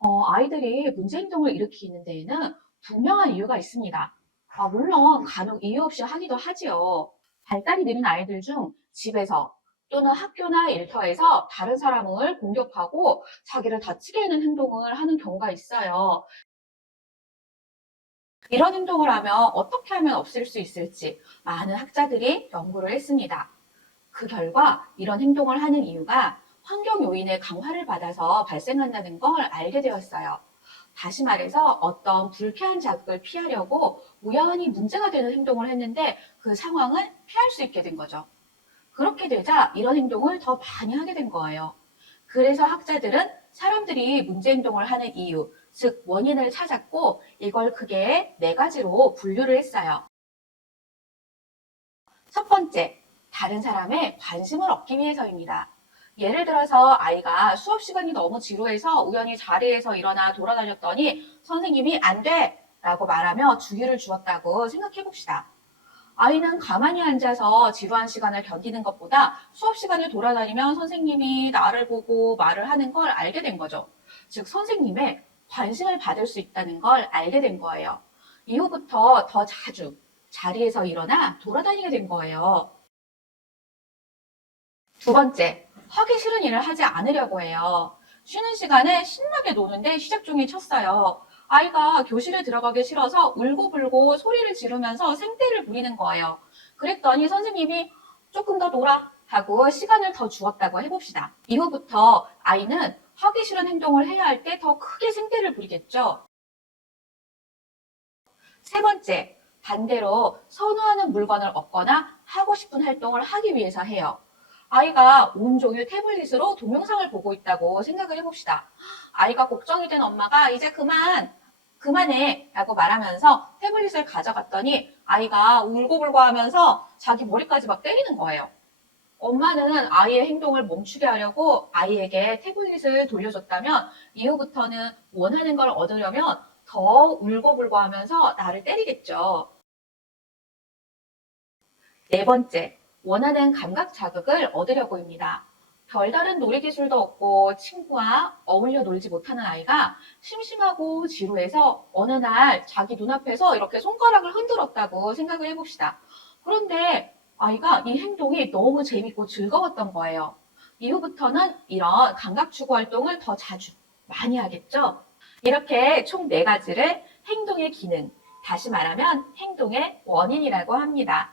아이들이 문제 행동을 일으키는 데에는 분명한 이유가 있습니다. 물론 간혹 이유 없이 하기도 하지요. 발달이 느린 아이들 중 집에서 또는 학교나 일터에서 다른 사람을 공격하고 자기를 다치게 하는 행동을 하는 경우가 있어요. 이런 행동을 하면 어떻게 하면 없앨 수 있을지 많은 학자들이 연구를 했습니다. 그 결과 이런 행동을 하는 이유가 환경 요인의 강화를 받아서 발생한다는 걸 알게 되었어요. 다시 말해서 어떤 불쾌한 자극을 피하려고 우연히 문제가 되는 행동을 했는데 그 상황을 피할 수 있게 된 거죠. 그렇게 되자 이런 행동을 더 많이 하게 된 거예요. 그래서 학자들은 사람들이 문제 행동을 하는 이유, 즉 원인을 찾았고 이걸 크게 네 가지로 분류를 했어요. 첫 번째, 다른 사람의 관심을 얻기 위해서입니다. 예를 들어서 아이가 수업 시간이 너무 지루해서 우연히 자리에서 일어나 돌아다녔더니 선생님이 안 돼! 라고 말하며 주의를 주었다고 생각해 봅시다. 아이는 가만히 앉아서 지루한 시간을 견디는 것보다 수업 시간을 돌아다니면 선생님이 나를 보고 말을 하는 걸 알게 된 거죠. 즉, 선생님의 관심을 받을 수 있다는 걸 알게 된 거예요. 이후부터 더 자주 자리에서 일어나 돌아다니게 된 거예요. 두 번째, 하기 싫은 일을 하지 않으려고 해요. 쉬는 시간에 신나게 노는데 시작종이 쳤어요. 아이가 교실에 들어가기 싫어서 울고불고 소리를 지르면서 생떼를 부리는 거예요. 그랬더니 선생님이 조금 더 놀아 하고 시간을 더 주었다고 해봅시다. 이후부터 아이는 하기 싫은 행동을 해야 할 때 더 크게 생떼를 부리겠죠. 세 번째, 반대로 선호하는 물건을 얻거나 하고 싶은 활동을 하기 위해서 해요. 아이가 온종일 태블릿으로 동영상을 보고 있다고 생각을 해봅시다. 아이가 걱정이 된 엄마가 이제 그만해 라고 말하면서 태블릿을 가져갔더니 아이가 울고불고 하면서 자기 머리까지 막 때리는 거예요. 엄마는 아이의 행동을 멈추게 하려고 아이에게 태블릿을 돌려줬다면 이후부터는 원하는 걸 얻으려면 더 울고불고 하면서 나를 때리겠죠. 네 번째, 원하는 감각 자극을 얻으려고입니다. 별다른 놀이 기술도 없고 친구와 어울려 놀지 못하는 아이가 심심하고 지루해서 어느 날 자기 눈앞에서 이렇게 손가락을 흔들었다고 생각을 해봅시다. 그런데 아이가 이 행동이 너무 재밌고 즐거웠던 거예요. 이후부터는 이런 감각 추구 활동을 더 자주 많이 하겠죠. 이렇게 총 네 가지를 행동의 기능, 다시 말하면 행동의 원인이라고 합니다.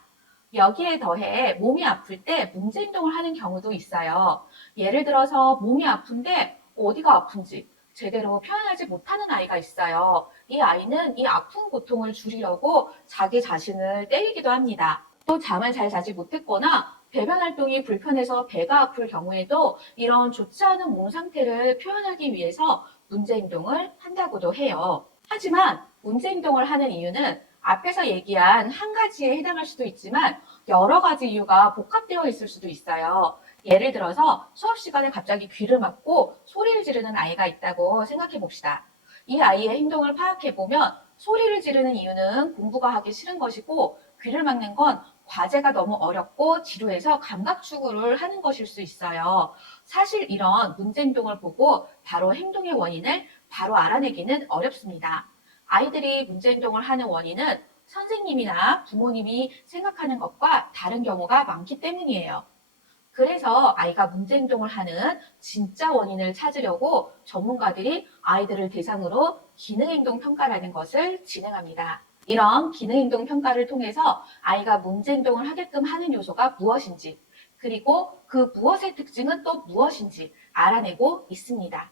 여기에 더해 몸이 아플 때 문제 행동을 하는 경우도 있어요. 예를 들어서 몸이 아픈데 어디가 아픈지 제대로 표현하지 못하는 아이가 있어요. 이 아이는 이 아픈 고통을 줄이려고 자기 자신을 때리기도 합니다. 또 잠을 잘 자지 못했거나 배변 활동이 불편해서 배가 아플 경우에도 이런 좋지 않은 몸 상태를 표현하기 위해서 문제 행동을 한다고도 해요. 하지만 문제 행동을 하는 이유는 앞에서 얘기한 한 가지에 해당할 수도 있지만 여러 가지 이유가 복합되어 있을 수도 있어요. 예를 들어서 수업 시간에 갑자기 귀를 막고 소리를 지르는 아이가 있다고 생각해 봅시다. 이 아이의 행동을 파악해 보면 소리를 지르는 이유는 공부가 하기 싫은 것이고 귀를 막는 건 과제가 너무 어렵고 지루해서 감각 추구를 하는 것일 수 있어요. 사실 이런 문제 행동을 보고 바로 행동의 원인을 바로 알아내기는 어렵습니다. 아이들이 문제 행동을 하는 원인은 선생님이나 부모님이 생각하는 것과 다른 경우가 많기 때문이에요. 그래서 아이가 문제 행동을 하는 진짜 원인을 찾으려고 전문가들이 아이들을 대상으로 기능행동 평가라는 것을 진행합니다. 이런 기능행동 평가를 통해서 아이가 문제 행동을 하게끔 하는 요소가 무엇인지, 그리고 그 무엇의 특징은 또 무엇인지 알아내고 있습니다.